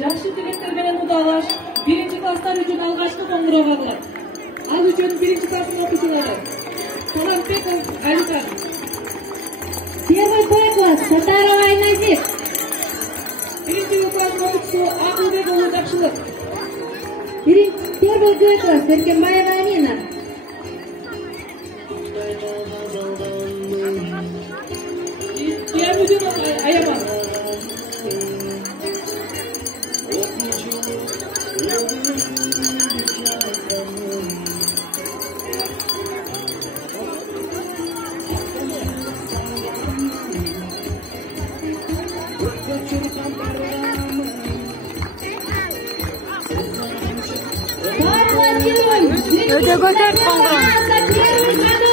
жакшы тилектер менен удагаш 1-класстар үчүн алгачкы коңгуроо кабылат. Ал үчүн 1-класстын окуучулары Саламбеков Алихан, Первый Б-класс Сатарова Айназир, 1-класстын окуучусу Акылбек уулу Жакшылык, Первый Г-класс Эркенбаева Амина, Янудин Аяман, Öde götür koңгуроо.